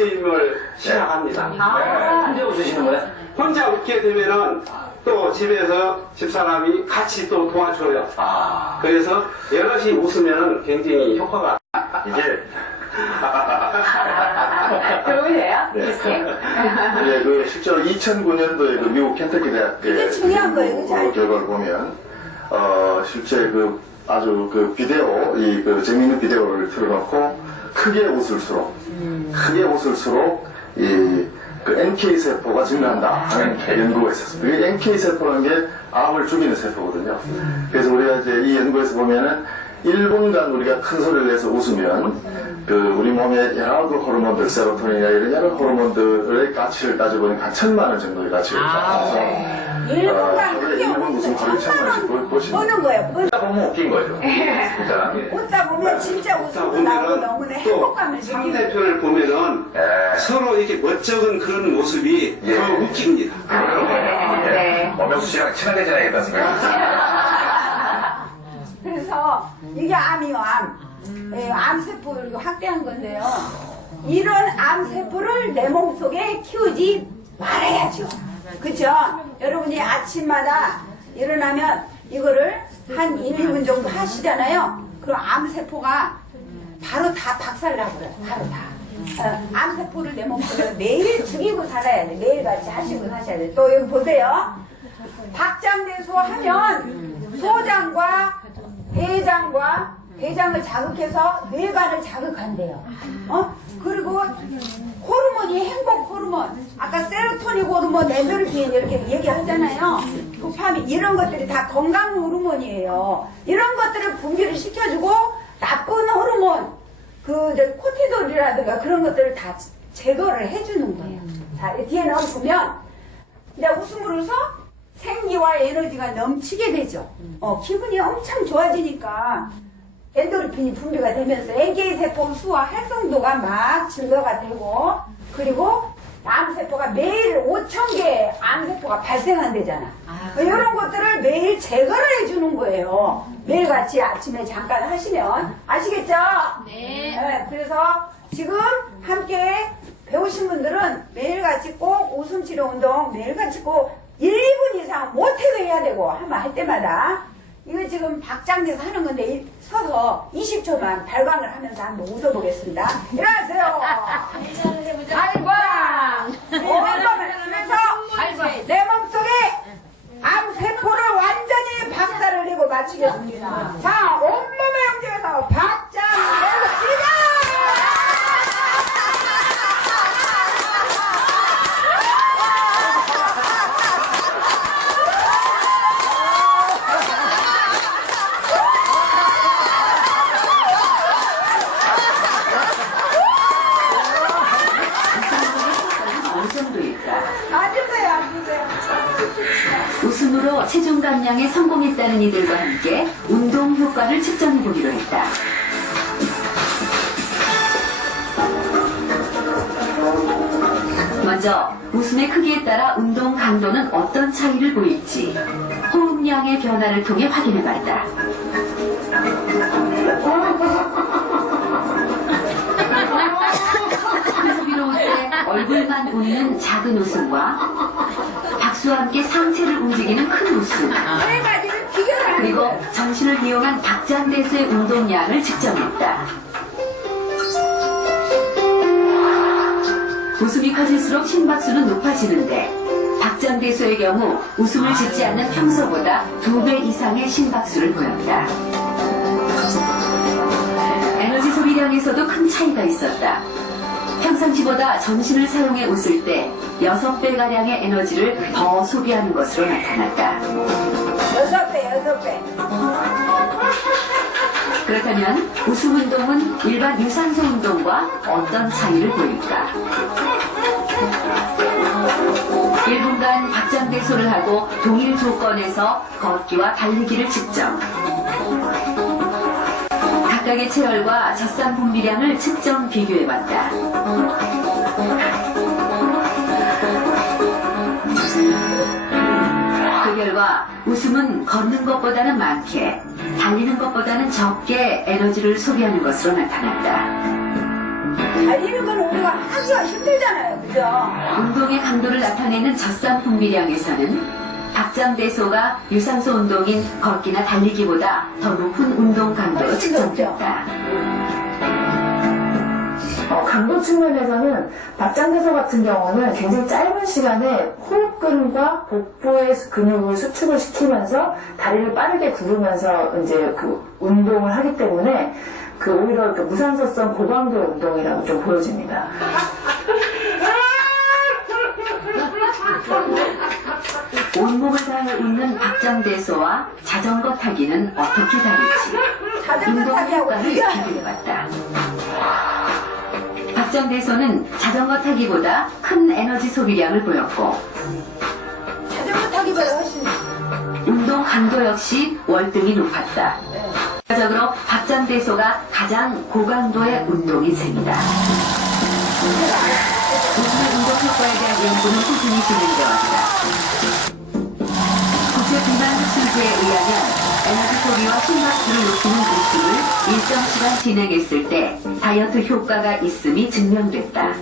웃음을 시작합니다. 아, 혼자 웃으시는 거예요? 혼자 웃게 되면은 또 집에서 집사람이 같이 또 도와줘요. 아. 그래서 여럿이 웃으면 굉장히 효과가 이게 좋으세요? 네. 예, 그 실제로 2009년도에 그 미국 켄터키 대학의 이게 중요한 거예요, 그죠? 그 결과를 보면 어 실제 그 아주 그 비디오 이 그 재미있는 비디오를 틀어놓고 크게 웃을수록 크게 웃을수록 이 그 NK 세포가 증가한다 하는 연구가 있었습니다. 그 NK 세포라는 게 암을 죽이는 세포거든요. 그래서 우리가 이제 이 연구에서 보면은 1분간 우리가 큰 소리를 내서 웃으면 그 우리 몸의 여러 그 호르몬들, 세로토닌이나 이런 여러 호르몬들의 가치를 따져보니 한 천만 원 정도의 가치를 따져서 일분간 크게 일본 무슨 하루에 천만 원씩 보- 보는 거예요. 웃다 보면 웃긴 거죠. 웃다 보면 진짜 나고 보면은 너무나 또 행복감을 느끼는 상대편을 보면은 예. 서로 이렇게 멋쩍은 그런 모습이 예. 더 웃깁니다. 네. 엄영수 씨랑 친하게 지내겠다는 생각이 들어요. 그래서 이게 암이요, 암. 예, 암세포를 확대한 건데요. 이런 암세포를 내 몸속에 키우지 말아야죠. 그죠? 여러분이 아침마다 일어나면 이거를 한 1, 2분 정도 하시잖아요. 그럼 암세포가 바로 다 박살나버려요. 바로 다. 어, 암세포를 내 몸속에 매일 죽이고 살아야 돼. 매일같이 하시고 사셔야 돼. 또 여기 보세요. 박장대소 하면 대장과 대장을 자극해서 뇌관을 자극한대요. 어? 그리고 호르몬이 행복 호르몬. 아까 세로토닌 호르몬, 엔도르핀 이렇게 얘기하잖아요. 도파민 이런 것들이 다 건강 호르몬이에요. 이런 것들을 분비를 시켜주고 나쁜 호르몬, 그 이제 코티졸이라든가 그런 것들을 다 제거를 해주는 거예요. 자, 이 뒤에 나오면 웃음을 웃어 생기와 에너지가 넘치게 되죠. 어, 기분이 엄청 좋아지니까 엔도르핀이 분비가 되면서 NK 세포 수와 활성도가 막 증가가 되고 그리고 암세포가 매일 5천 개의 암세포가 발생한대잖아. 이런 것들을 매일 제거를 해주는 거예요. 매일같이 아침에 잠깐 하시면 아시겠죠? 네. 그래서 지금 함께 배우신 분들은 매일같이 꼭 웃음 치료 운동 매일같이 꼭 1, 2분 이상 못해도 해야 되고 한번 할 때마다 이거 지금 박장대서 하는 건데 이- 서서 20초만 발광을 하면서 한번 웃어보겠습니다. 일어나세요. 발광. 온몸을 그래서 내 몸속에 암 세포를 완전히 박살을 내고 마치겠습니다. 자, 체중 감량에 성공했다는 이들과 함께 운동 효과를 측정해 보기로 했다. 먼저 웃음의 크기에 따라 운동 강도는 어떤 차이를 보일지 호흡량의 변화를 통해 확인해 봤다. 호흡이로울 때 얼굴만 웃는 작은 웃음과 박수와 함께 상체를 움직이는 큰 비교를 하는 그리고. 정신을 이용한 박장대소의 운동량을 측정했다. 웃음이 커질수록 심박수는 높아지는데 박장대소의 경우 웃음을 짓지 않는 평소보다 두 배 이상의 심박수를 보였다. 에너지 소비량에서도 큰 차이가 있었다. 평상시보다 전신을 사용해 웃을 때 6배가량의 에너지를 더 소비하는 것으로 나타났다. 여섯 배, 여섯 배. 그렇다면 웃음 운동은 일반 유산소 운동과 어떤 차이를 보일까? 1분간 박장대소를 하고 동일 조건에서 걷기와 달리기를 측정. 각각의 체열과 젖산 분비량을 측정 비교해봤다. 그 결과 웃음은 걷는 것보다는 많게, 달리는 것보다는 적게 에너지를 소비하는 것으로 나타났다. 달리는 건 우리가 하기가 힘들잖아요. 그죠? 운동의 강도를 나타내는 젖산 분비량에서는 박장대소가 유산소 운동인 걷기나 달리기보다 더 높은 운동 강도로 훨씬 높죠. 측정됐다. 어, 강도 측면에서는 박장대소 같은 경우는 굉장히 짧은 시간에 호흡근과 복부의 근육을 수축을 시키면서 다리를 빠르게 구르면서 이제 그 운동을 하기 때문에 그 오히려 그 무산소성 고강도 운동이라고 좀 보여집니다. 온몸을 다해 웃는 박장대소와 자전거 타기는 어떻게 다를지 운동 효과를 비교해봤다. 박장대소는 자전거 타기보다 큰 에너지 소비량을 보였고 자전거 타기보다 훨씬 운동 강도 역시 월등히 높았다. 네. 결과적으로 박장대소가 가장 고강도의 운동인 셈이다. 웃음의 운동 효과에 대한 연구는 꾸준히 진행되었다. 학술지에 의하면 에너지 소비와 심박수를 높이는 웃음을 일정 시간 진행했을 때 다이어트 효과가 있음이 증명됐다.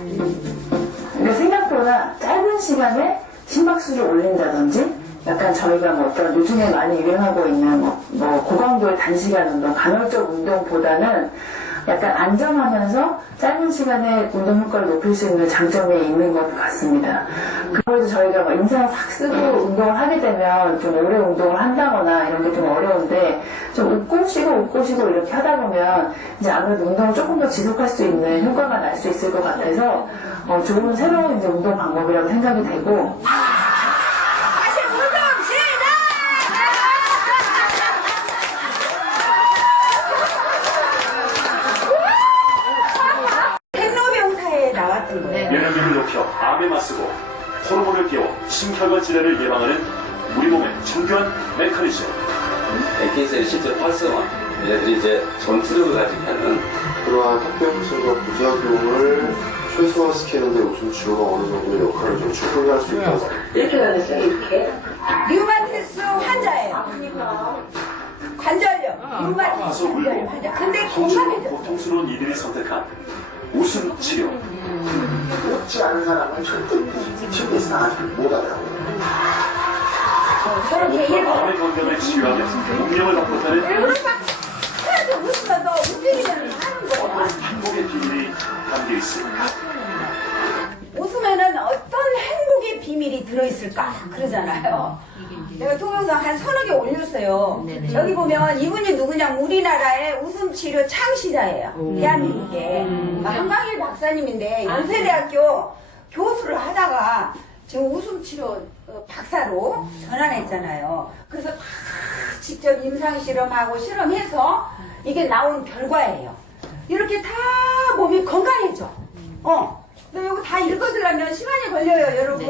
그러니까 생각보다 짧은 시간에 심박수를 올린다든지 약간 저희가 뭐 어떤 요즘에 많이 유행하고 있는 뭐, 뭐 고강도의 단시간 운동, 간헐적 운동보다는 약간 안전하면서 짧은 시간에 운동 효과를 높일 수 있는 장점이 있는 것 같습니다. 그래서 저희가 뭐 인상 싹 쓰고 운동을 하게 되면 좀 오래 운동을 한다거나 이런 게 좀 어려운데 좀 웃고 쉬고 웃고 쉬고 이렇게 하다 보면 이제 아무래도 운동을 조금 더 지속할 수 있는 효과가 날 수 있을 것 같아서 어, 좋은 새로운 이제 운동 방법이라고 생각이 되고 다시 운동 시작! 생로병사에 나왔던 거예요. 면역력을 높여 암에 맞서고 호르몬을 띄워 심혈관 질환을 예방하는 우리 몸의 정교한 메커니즘. AK에서의 실제 활성화, 얘들이 이제 전투력을 가지고는 그러한 합병증과 부작용을 최소화시키는 데 웃음 치료가 어느 정도 역할을 좀 충분히 할 수 있다고 류마티스 환자예요. 관절염, 류마티스 가서 관절염. 울고 환자. 근데 건강해졌어. 고통스러운 이들이 선택한 웃음 치료 웃지 않은 사람은 절대 치료에 나가지 못하더라고요. 저렇게 몸과 일부러 마음의 건강을 치유하며 운명을 바꿔타는 일부러 막 하나도 웃으면 너 움직이면 하는 거야. 어떤 행복의 비밀이 담겨 있습니다. 웃으면은 어떤 있을까 그러잖아요. 내가 동영상 한 서너 개 올렸어요. 여기 보면 이분이 누구냐면 우리나라의 웃음 치료 창시자예요. 대한민국에 한강일 박사님인데 연세대학교 교수를 하다가 지금 웃음 치료 어, 박사로 전환했잖아요. 그래서 다 직접 임상 실험하고 실험해서 이게 나온 결과예요. 이렇게 다 몸이 건강해져. 어. 근데 이거 다 읽어주려면 시간이 걸려요, 여러분.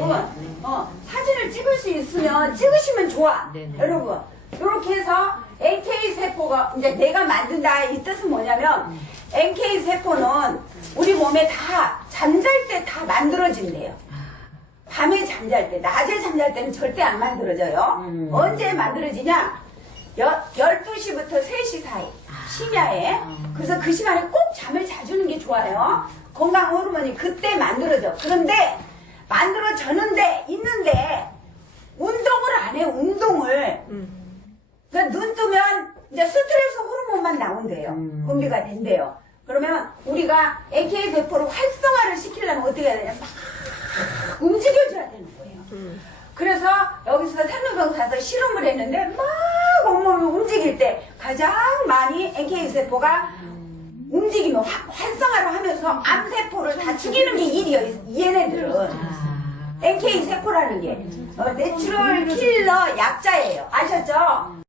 어, 사진을 찍을 수 있으면 찍으시면 좋아, 여러분. 이렇게 해서 NK 세포가 이제 내가 만든다 이 뜻은 뭐냐면 NK 세포는 우리 몸에 다 잠잘 때 다 만들어진대요. 밤에 잠잘 때, 낮에 잠잘 때는 절대 안 만들어져요. 언제 만들어지냐? 여, 12시부터 3시 사이, 심야에. 그래서 그 시간에 꼭 잠을 자주는 게 좋아요. 건강 호르몬이 그때 만들어져. 그런데 만들어졌는데, 있는데, 운동을 안 해, 운동을. 그러니까 눈 뜨면 이제 스트레스 호르몬만 나온대요. 분비가 된대요. 그러면 우리가 AKA 세포를 활성화를 시키려면 어떻게 해야 되냐? 막 움직여줘야 되는 거예요. 그래서 여기서 산후병 사서 실험을 했는데 막 온몸을 움직일 때 가장 많이 NK 세포가 움직이면 화- 활성화를 하면서 암세포를 다 죽이는 게 일이에요. 얘네들은. NK 세포라는 게 어, 내추럴 킬러 약자예요. 아셨죠?